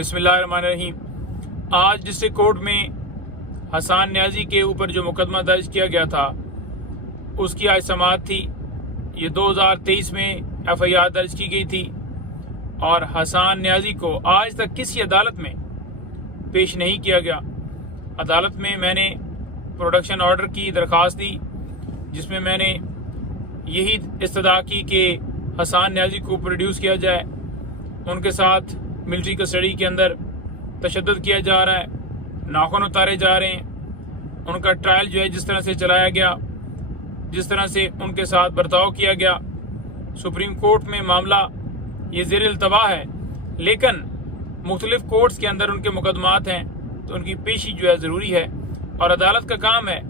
बिस्मिल्लाहिर्रहमानिर्रहीम। आज district court में हसान न्याजी के ऊपर जो मुकदमा दर्ज किया गया था उसकी आज समाअत थी। ये 2023 में FIR दर्ज की गई थी और हसान न्याजी को आज तक किसी अदालत में पेश नहीं किया गया। अदालत में मैंने प्रोडक्शन ऑर्डर की दरख्वास्त दी जिसमें मैंने यही इस्तदा की कि हसान न्याजी को प्रोड्यूस किया जाए। उनके साथ मिलिट्री कस्टडी के अंदर तशद्दुद किया जा रहा है, नाखून उतारे जा रहे हैं। उनका ट्रायल जो है जिस तरह से चलाया गया, जिस तरह से उनके साथ बर्ताव किया गया, सुप्रीम कोर्ट में मामला ये ज़ेर इल्तवा है, लेकिन मुख्तलिफ कोर्ट्स के अंदर उनके मुकदमात हैं तो उनकी पेशी जो है ज़रूरी है। और अदालत का काम है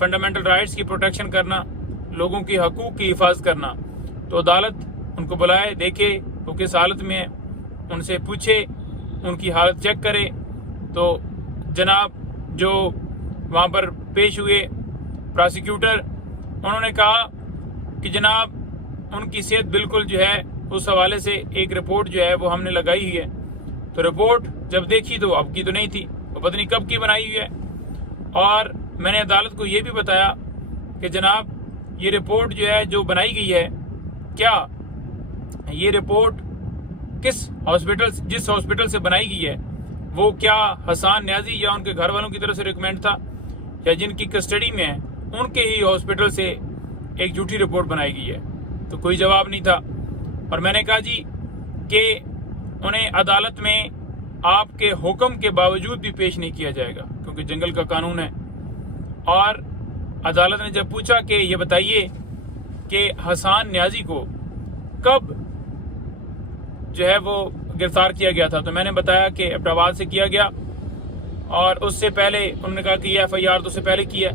फंडामेंटल राइट्स की प्रोटेक्शन करना, लोगों के हकूक़ की हिफाजत करना। तो अदालत उनको बुलाए, देखे वो किस हालत में है, उनसे पूछे, उनकी हालत चेक करे। तो जनाब जो वहाँ पर पेश हुए प्रोसिक्यूटर, उन्होंने कहा कि जनाब उनकी सेहत बिल्कुल जो है उस हवाले से एक रिपोर्ट जो है वो हमने लगाई हुई है। तो रिपोर्ट जब देखी तो अब की तो नहीं थी, वो पता नहीं कब की बनाई हुई है। और मैंने अदालत को ये भी बताया कि जनाब ये रिपोर्ट जो है जो बनाई गई है, क्या ये रिपोर्ट किस हॉस्पिटल, जिस हॉस्पिटल से बनाई गई है वो क्या हसान न्याजी या उनके घर वालों की तरफ से रिकमेंड था, या जिनकी कस्टडी में है उनके ही हॉस्पिटल से एक झूठी रिपोर्ट बनाई गई है। तो कोई जवाब नहीं था। और मैंने कहा जी कि उन्हें अदालत में आपके हुक्म के बावजूद भी पेश नहीं किया जाएगा क्योंकि जंगल का कानून है। और अदालत ने जब पूछा कि ये बताइए कि हसान न्याजी को कब जो है वो गिरफ्तार किया गया था, तो मैंने बताया कि एबटाबाद से किया गया और उससे पहले उन्होंने कहा कि ये FIR तो उससे पहले किया।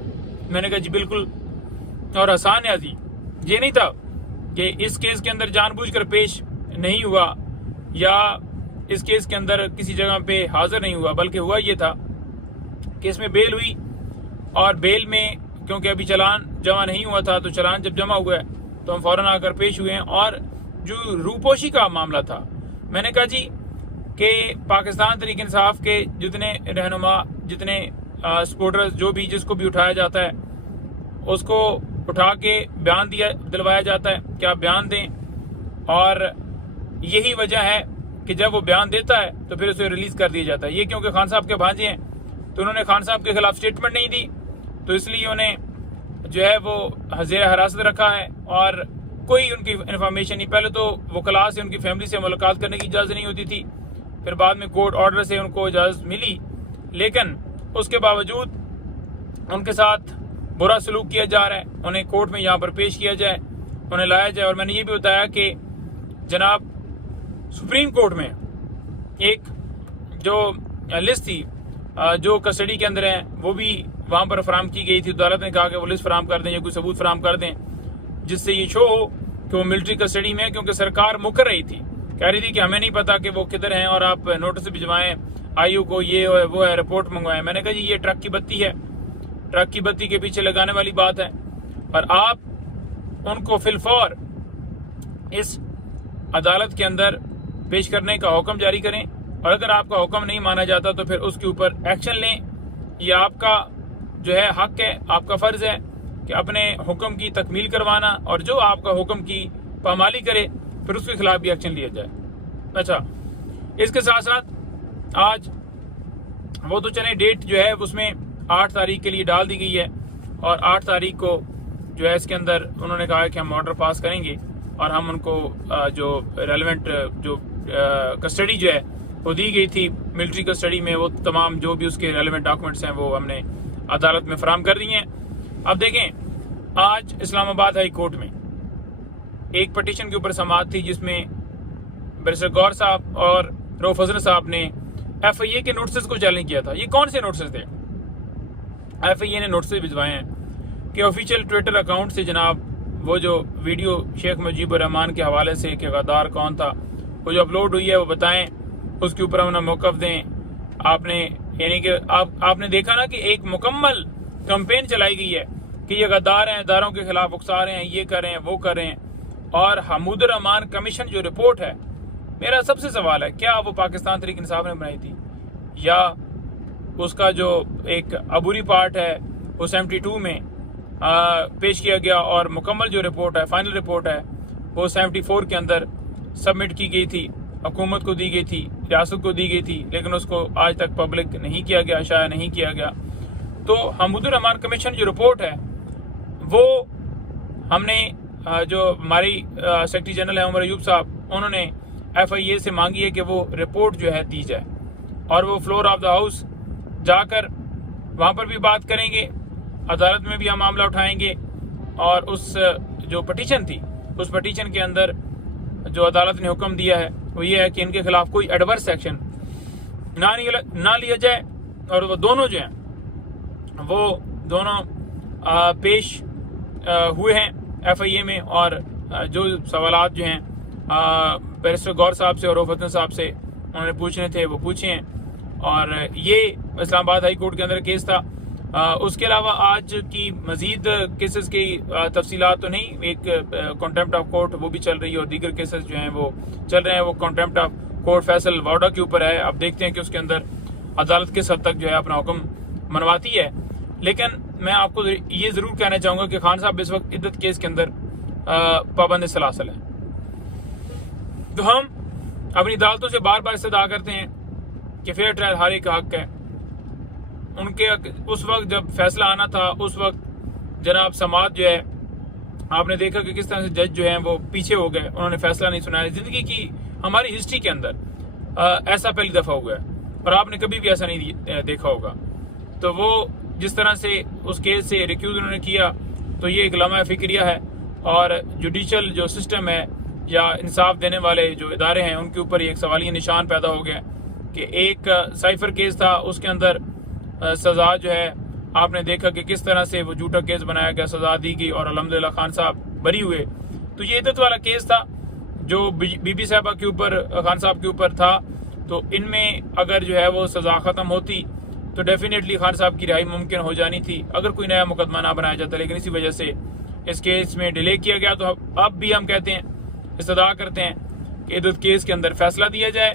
मैंने कहा जी बिल्कुल। और हसान न्याजी ये नहीं था कि इस केस के अंदर जानबूझकर पेश नहीं हुआ या इस केस के अंदर किसी जगह पे हाजिर नहीं हुआ, बल्कि हुआ ये था कि इसमें बेल हुई और बेल में क्योंकि अभी चालान जमा नहीं हुआ था, तो चालान जब जमा हुआ है तो हम फौरन आकर पेश हुए हैं। और जो रूपोशी का मामला था, मैंने कहा जी कि पाकिस्तान तहरीक इंसाफ के जितने रहनुमा, जितने सपोर्टर्स, जो भी जिसको भी उठाया जाता है उसको उठा के बयान दिलवाया जाता है कि आप बयान दें। और यही वजह है कि जब वो बयान देता है तो फिर उसे रिलीज कर दिया जाता है। ये क्योंकि खान साहब के भांजे हैं तो उन्होंने खान साहब के खिलाफ स्टेटमेंट नहीं दी, तो इसलिए उन्हें जो है वो जेर हिरासत रखा है और कोई उनकी इन्फॉर्मेशन नहीं। पहले तो वकला से उनकी फैमिली से मुलाकात करने की इजाज़त नहीं होती थी, फिर बाद में कोर्ट ऑर्डर से उनको इजाज़त मिली, लेकिन उसके बावजूद उनके साथ बुरा सलूक किया जा रहा है। उन्हें कोर्ट में यहाँ पर पेश किया जाए, उन्हें लाया जाए। और मैंने ये भी बताया कि जनाब सुप्रीम कोर्ट में एक जो लिस्ट थी जो कस्टडी के अंदर है वो भी वहाँ पर फराहम की गई थी। अदालत ने कहा कि वो लिस्ट फराहम कर दें या कोई सबूत फराहम कर दें जिससे ये शो हो कि वो मिलिट्री कस्टडी में है, क्योंकि सरकार मुकर रही थी, कह रही थी कि हमें नहीं पता कि वो किधर हैं और आप नोटिस भिजवाएं IU को, ये है वो है, रिपोर्ट मंगवाएं। मैंने कहा जी ये ट्रक की बत्ती है, ट्रक की बत्ती के पीछे लगाने वाली बात है। और आप उनको फिलफौर इस अदालत के अंदर पेश करने का हुक्म जारी करें और अगर आपका हुक्म नहीं माना जाता तो फिर उसके ऊपर एक्शन लें। ये आपका जो है हक है, आपका फ़र्ज़ है कि अपने हुक्म की तकमील करवाना, और जो आपका हुक्म की पामाली करे फिर उसके खिलाफ भी एक्शन लिया जाए। अच्छा, इसके साथ साथ आज वो तो चले डेट जो है उसमें 8 तारीख के लिए डाल दी गई है और 8 तारीख को जो है इसके अंदर उन्होंने कहा है कि हम ऑर्डर पास करेंगे और हम उनको जो रेलेवेंट जो कस्टडी जो है वो दी गई थी मिलिट्री कस्टडी में, वो तमाम जो भी उसके रेलेवेंट डॉक्यूमेंट्स हैं वो हमने अदालत में फराहम कर दिए हैं। अब देखें, आज इस्लामाबाद हाई कोर्ट में एक पटिशन के ऊपर समाअत थी जिसमें बैरिस्टर गौर साहब और रऊफ हसन साहब ने FIA के नोटिस को चैलेंज किया था। ये कौन से नोटिस थे? FIA ने नोटिस भिजवाए हैं कि ऑफिशियल ट्विटर अकाउंट से जनाब वो जो वीडियो शेख मुजीबुर रहमान के हवाले से कि गद्दार कौन था वो जो अपलोड हुई है वो बताएं, उसके ऊपर अपना मौक़िफ़ दें। आपने यानी कि आपने देखा ना कि एक मुकम्मल कैंपेन चलाई गई है कि ये गद्दार हैं, दारों के खिलाफ उकसा रहे हैं, ये कर रहे हैं, वो कर रहे हैं। और हमूद रहमान कमीशन जो रिपोर्ट है میرا سب سے سوال ہے کیا وہ پاکستان تحریک انصاف نے بنائی تھی یا اس کا جو ایک عبوری پارٹ ہے وہ 72 میں پیش کیا گیا اور مکمل جو رپورٹ ہے فائنل رپورٹ ہے وہ 74 کے اندر سبمٹ کی گئی تھی، حکومت کو دی گئی تھی، ریاست کو دی گئی تھی، لیکن اس کو آج تک پبلک نہیں کیا گیا، شائع نہیں کیا گیا۔ تو حمود الرحمان کمیشن جو رپورٹ ہے وہ ہم نے جو ہماری سیکرٹری جنرل ہے عمر ایوب صاحب، انہوں نے FIA سے مانگی ہے کہ وہ رپورٹ جو ہے دی جائے اور وہ فلور آف دا ہاؤس جا کر وہاں پر بھی بات کریں گے، عدالت میں بھی ہم معاملہ اٹھائیں گے، اور اس جو پٹیشن تھی اس پٹیشن کے اندر جو عدالت نے حکم دیا ہے وہ یہ ہے کہ ان کے خلاف کوئی ایڈورس ایکشن نہ لیا جائے، اور وہ دونوں جو ہیں وہ دونوں پیش ہوئے ہیں FIA میں، اور جو سوالات جو ہیں بیرسٹر غور صاحب سے اور رؤفت صاحب سے انہوں نے پوچھنے تھے وہ پوچھے ہیں، اور یہ اسلام آباد ہائی کورٹ کے اندر کیس تھا۔ اس کے علاوہ آج کی مزید کیسز کی تفصیلات تو نہیں، ایک کنٹمپٹ آف کورٹ وہ بھی چل رہی ہے اور دیگر کیسز جو ہیں وہ چل رہے ہیں، وہ کنٹمپٹ آف کورٹ فیصل واڈا کے اوپر ہے۔ اب دیکھتے ہیں کہ اس کے اندر عدالت کس حد تک جو ہے اپنا حکم منواتی ہے، لیکن میں آپ کو یہ ضرور کہنا چاہوں گا کہ خان صاحب اس وقت عدت کیس کے اندر پابند سلاسل ہیں۔ تو ہم اپنی عدالتوں سے بار بار استدعا کرتے ہیں کہ فیئر ٹرائل ہر ایک کا حق ہے۔ ان کے اس وقت جب فیصلہ آنا تھا اس وقت جناب سماعت جو ہے آپ نے دیکھا کہ کس طرح سے جج جو ہیں وہ پیچھے ہو گئے، انہوں نے فیصلہ نہیں سنایا۔ زندگی کی ہماری ہسٹری کے اندر ایسا پہلی دفعہ ہوا ہے اور آپ نے کبھی بھی ایسا نہیں دیکھا ہوگا۔ تو وہ جس طرح سے اس کیس سے ریکیوز انہوں نے کیا تو یہ ایک لمحہ فکریہ ہے، اور جوڈیشل جو سسٹم ہے یا انصاف دینے والے جو ادارے ہیں ان کے اوپر ایک سوالیہ نشان پیدا ہو گیا کہ ایک سائفر کیس تھا، اس کے اندر سزا جو ہے آپ نے دیکھا کہ کس طرح سے وہ جھوٹا کیس بنایا گیا، سزا دی گئی اور الحمدللہ خان صاحب بری ہوئے۔ تو یہ عدت والا کیس تھا جو بی بی صاحبہ کے اوپر خان صاحب کے اوپر تھا، تو ان میں اگر جو ہے وہ سزا ختم ہوتی تو ڈیفینیٹلی خان صاحب کی رہائی ممکن ہو جانی تھی اگر کوئی نیا مقدمہ نہ بنایا جاتا، لیکن اسی وجہ سے اس کیس میں ڈیلے کیا گیا۔ تو اب بھی ہم کہتے ہیں، استدعا کرتے ہیں کہ عدت کیس کے اندر فیصلہ دیا جائے،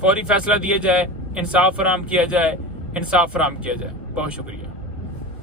فوری فیصلہ دیا جائے، انصاف فراہم کیا جائے، انصاف فراہم کیا جائے۔ بہت شکریہ۔